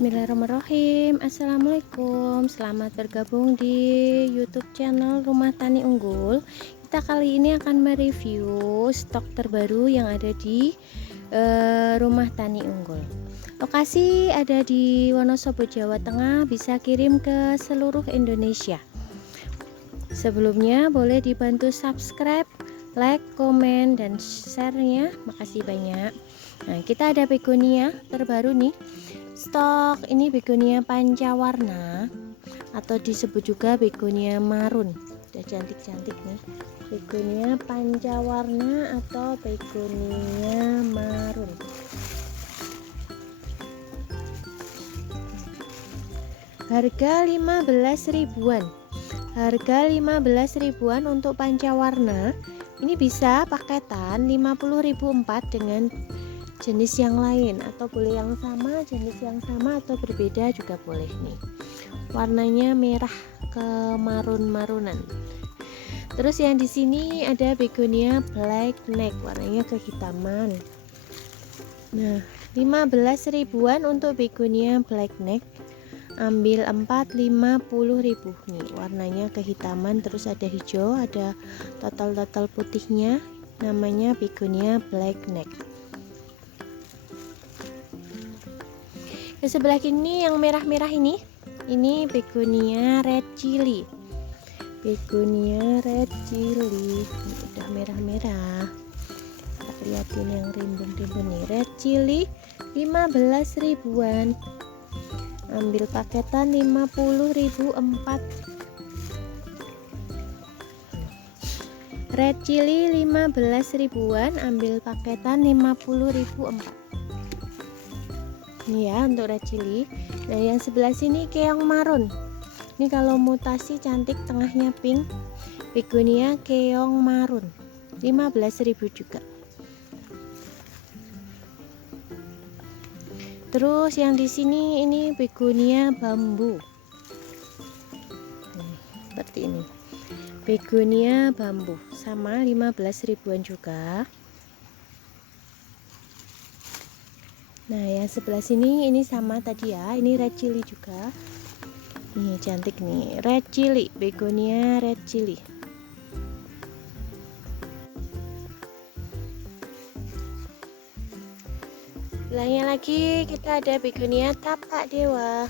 Bismillahirrahmanirrahim. Assalamualaikum, selamat bergabung di YouTube channel Rumah Tani Unggul. Kita kali ini akan mereview stok terbaru yang ada di Rumah Tani Unggul. Lokasi ada di Wonosobo, Jawa Tengah, bisa kirim ke seluruh Indonesia. Sebelumnya boleh dibantu subscribe, like, komen, dan share-nya. Makasih banyak. Nah, kita ada begonia terbaru nih. Stok ini begonia pancawarna atau disebut juga begonia marun. Udah cantik-cantik nih. Begonia pancawarna atau begonia marun. Harga 15 ribuan. Harga 15 ribuan untuk pancawarna. Ini bisa paketan 50.004 dengan jenis yang lain, atau boleh yang sama, jenis yang sama atau berbeda juga boleh nih. Warnanya merah ke marun-marunan. Terus yang di sini ada begonia black neck, warnanya kehitaman. Nah, 15 ribuan untuk begonia black neck. Ambil 4, 50 ribu nih. Warnanya kehitaman, terus ada hijau, ada total putihnya. Namanya begonia black neck. Di sebelah kini yang merah-merah ini begonia red chili. Begonia red chili. Ini udah merah-merah. Kita lihatin yang rimbun-rimbun nih. Red chili 15 ribuan. Ambil paketan 50.004. Red chili 15 ribuan, ambil paketan 50.004. Ini ya untuk red chili. Nah, yang sebelah sini keong marun. Ini kalau mutasi cantik, tengahnya pink. Begonia keong marun 15.000 juga. Terus yang di sini ini begonia bambu. Seperti ini. Begonia bambu sama 15 ribuan juga. Nah, yang sebelah sini ini sama tadi ya, ini red chili juga. Nih cantik nih, red chili, begonia red chili. Sebelahnya lagi kita ada begonia tapak dewa.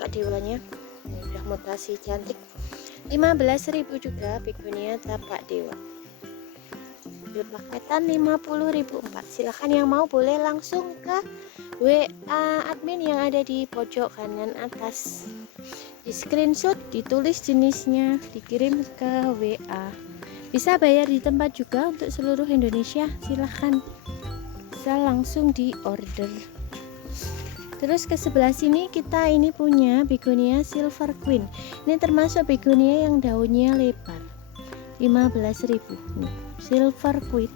Tapak dewanya ini udah mutasi cantik. 15 ribu juga begonia tapak dewa. Paketan 50.004. Silahkan yang mau boleh langsung ke WA admin yang ada di pojok kanan atas. Di screenshot, ditulis jenisnya, dikirim ke WA. Bisa bayar di tempat juga untuk seluruh Indonesia. Silahkan, bisa langsung di order. Terus ke sebelah sini kita ini punya begonia silver queen. Ini termasuk begonia yang daunnya lebar. 15 ribu nih. Silver queen.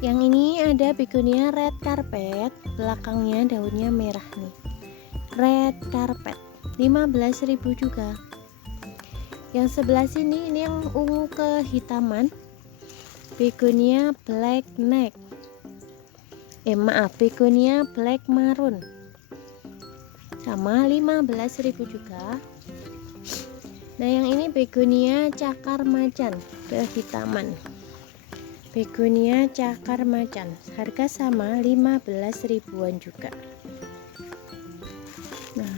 Yang ini ada begonia red carpet, belakangnya daunnya merah nih. Red carpet 15 ribu juga. Yang sebelah sini ini yang ungu kehitaman, begonia black neck. Begonia black marun. Sama 15 ribu juga. Nah, yang ini begonia cakar macan kehitaman. Begonia cakar macan, harga sama 15 ribuan juga. Nah,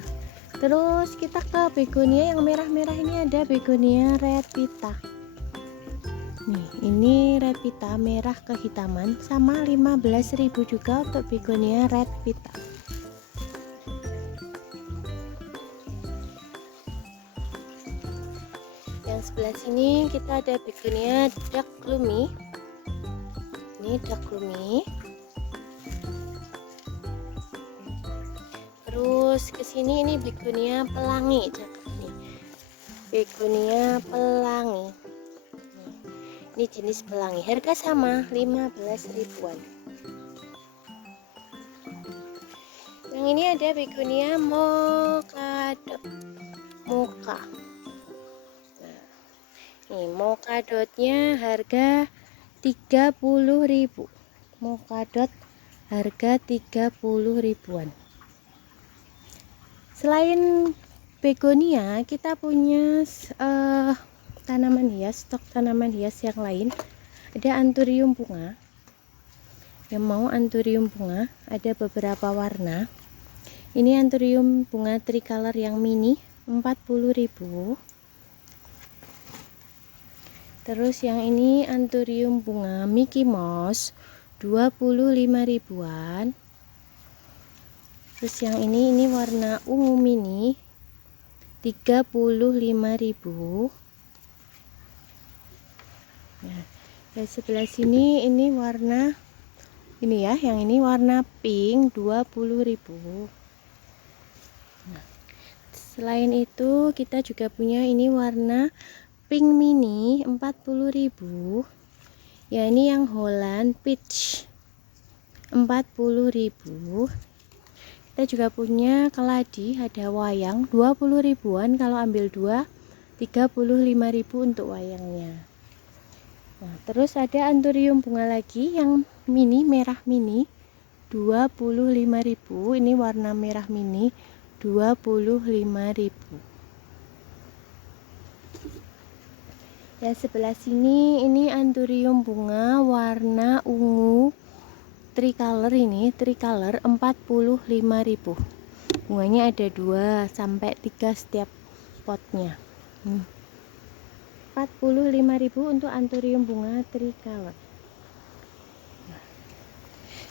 terus kita ke begonia yang merah-merah ini ada begonia red pita. Nih, ini red pita merah kehitaman sama 15 ribu juga untuk begonia red pita. Sebelah sini kita ada begonia dark gloomy. Ini dark gloomy. Terus ke sini ini begonia pelangi, cakep nih. Begonia pelangi. Ini jenis pelangi, harga sama 15 ribuan. Yang ini ada begonia mocha. Nih, mokadotnya harga 30.000. Mokadot harga 30 ribuan. Selain begonia, kita punya tanaman hias, stok tanaman hias yang lain. Ada anturium bunga. Yang mau anturium bunga, ada beberapa warna. Ini anturium bunga tricolor yang mini 40.000. Terus yang ini anturium bunga Mickey Mouse 25 ribuan. Terus yang ini warna ungu mini 35.000. Nah, dari sebelah sini ini warna ini ya, yang ini warna pink 20.000. Nah, selain itu kita juga punya ini warna pink mini 40.000. Ya, ini yang Holland Peach 40.000. Kita juga punya keladi, ada wayang 20 ribuan, kalau ambil 2 35.000 untuk wayangnya. Nah, terus ada anturium bunga lagi yang mini, merah mini 25.000. Ini warna merah mini 25.000. Ya, sebelah sini ini anturium bunga warna ungu tricolor, ini tricolor 45.000. Bunganya ada 2 sampai 3 setiap potnya. 45.000 untuk anturium bunga tricolor.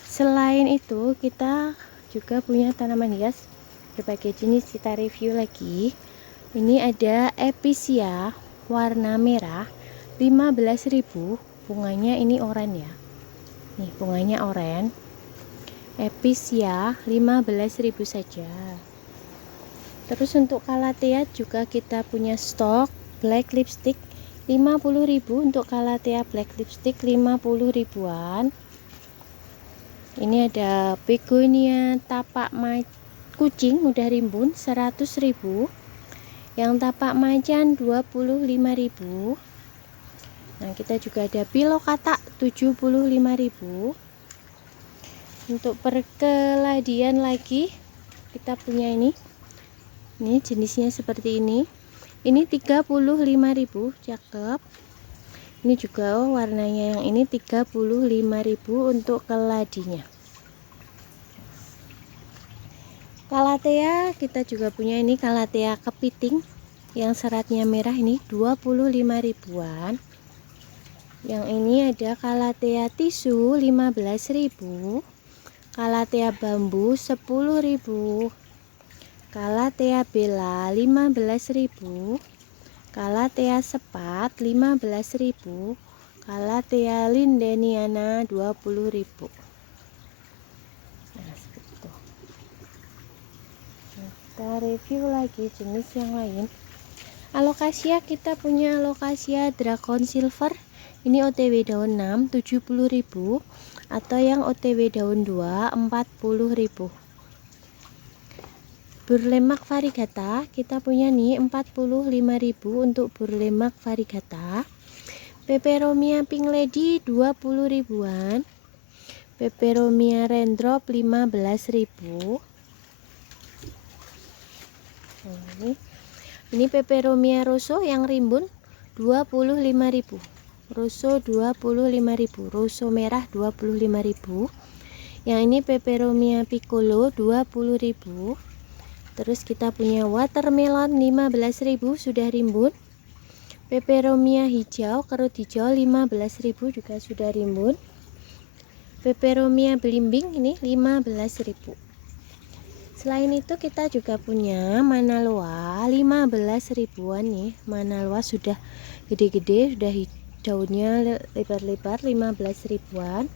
Selain itu kita juga punya tanaman hias berbagai jenis, kita review lagi. Ini ada episia warna merah 15.000. Bunganya ini oranye ya. Nih, bunganya oranye. Episia 15.000 saja. Terus untuk calathea juga kita punya stok black lipstick 50.000. Untuk calathea black lipstick 50 ribuan. Ini ada begonia tapak kucing udah rimbun 100.000. Yang tapak macan 25.000. Nah, kita juga ada pilokata 75.000. Untuk perkeladian lagi kita punya ini jenisnya seperti ini 35.000, cakep. Ini juga warnanya yang ini 35.000 untuk keladinya. Calathea kita juga punya ini calathea kepiting yang seratnya merah, ini 25 ribuan. Yang ini ada calathea tisu 15.000. Calathea bambu 10.000. Calathea bella 15.000. Calathea sepat 15.000. Calathea lindeniana 20.000. Nah, seperti itu. Kita review lagi jenis yang lain. Alocasia, kita punya alocasia dragon silver. Ini OTW daun 6 70.000, atau yang OTW daun 2 40.000. Burlemak variegata kita punya nih 45.000 untuk burlemak variegata. Peperomia pink lady 20 ribuan. Peperomia raindrop 15.000. Ini peperomia rosso yang rimbun 25.000. Rosso 25.000. Rosso merah 25.000. Yang ini peperomia piccolo 20.000. Terus kita punya watermelon 15.000 sudah rimbun. Peperomia hijau, kerut hijau 15.000 juga sudah rimbun. Peperomia belimbing ini 15.000. Selain itu kita juga punya manaloa 15 ribuan nih. Manaloa sudah gede-gede, sudah daunnya lebar-lebar 15 ribuan.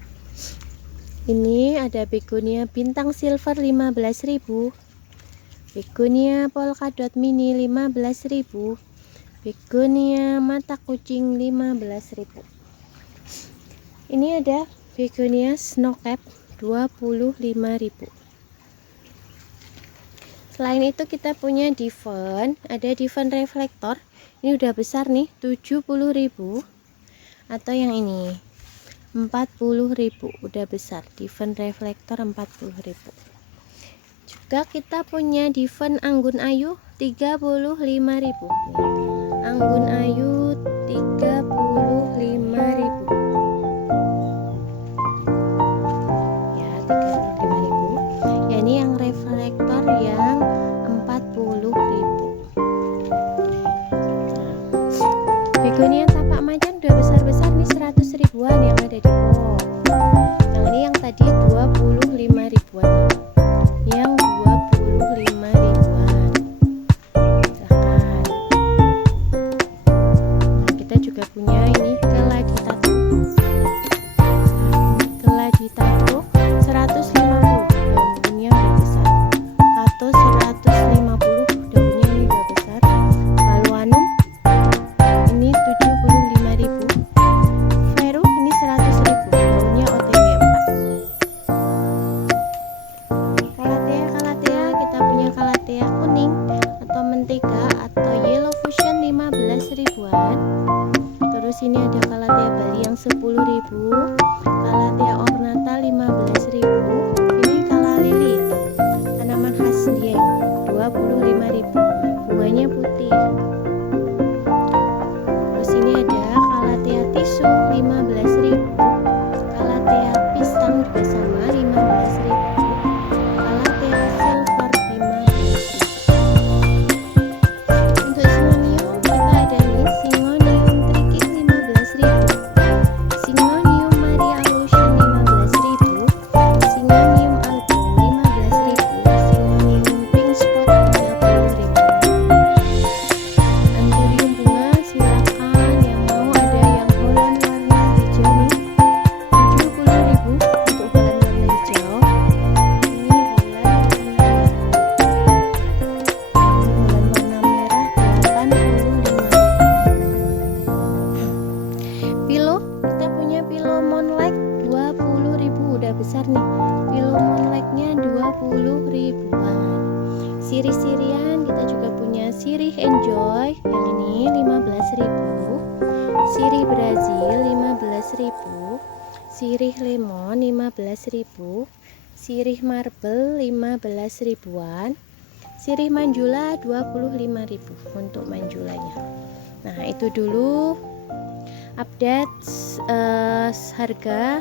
Ini ada begonia bintang silver 15.000. Begonia polkadot mini 15.000. Begonia mata kucing 15.000. Ini ada begonia snowcap 25.000. Selain itu kita punya diven, ada diven reflektor. Ini udah besar nih 70.000. Atau yang ini 40.000, udah besar. Diven reflektor 40.000. Juga kita punya diven anggun ayu 35.000. Anggun ayu 35.000. Ya, 35.000. Ya, ini yang reflektor yang 40.000. Begonia tapak macan udah besar-besar nih, 100 ribuan yang ada di pot. Yang ini yang tadi 25 ribuan. Yang 25 ribuan. Silahkan. Nah, kita juga punya ini keladi tato. Keladi tato 150. Daunnya udah besar. Tato 150. Daunnya ini udah besar. Paluanum ini 75.000. Veru ini 100.000. Daunnya OTW 4. Kalatea kita punya kalatea kuning atau mentega atau yellow fusion 15 ribuan. Terus ini ada kalatea Bali yang 10.000. Kalatea ornata 15.000. Ini kalalili tanaman khas Dieng 25.000. Bunganya putih. Terus ini ada kalatea tisu 15.000. Kalatea pisang juga sama 15.000. Kalatea silver 15.000. Untuk singonium kita ada nih singonium triking 15.000. Singonium Maria Ocean 15.000. Singonium album 15.000. Singonium pink spot 30.000. Anturium bunga silakan yang mau, ada yang Holland warna hijau nih 70.000 untuk Holland warna hijau. Ini Holland warna merah 85.000. Pilo kita punya pilo Moonlight 20.000, udah besar nih. Pilo Moonlight-nya 20 ribuan. Sirih-sirian kita juga punya sirih Enjoy yang ini 15.000. Sirih Brazil 15.000. Sirih lemon 15.000. Sirih marble 15 ribuan. Sirih manjula 25.000 untuk manjulanya. Nah, itu dulu update harga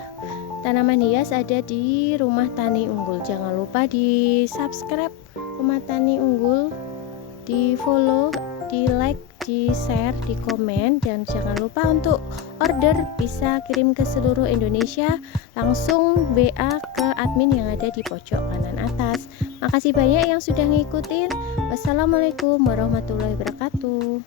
tanaman hias ada di Rumah Tani Unggul. Jangan lupa di subscribe Rumah Tani Unggul, di follow, di like, di share, di komen, dan jangan lupa untuk order bisa kirim ke seluruh Indonesia, langsung WA ke admin yang ada di pojok kanan atas. Makasih banyak yang sudah ngikutin. Wassalamualaikum warahmatullahi wabarakatuh.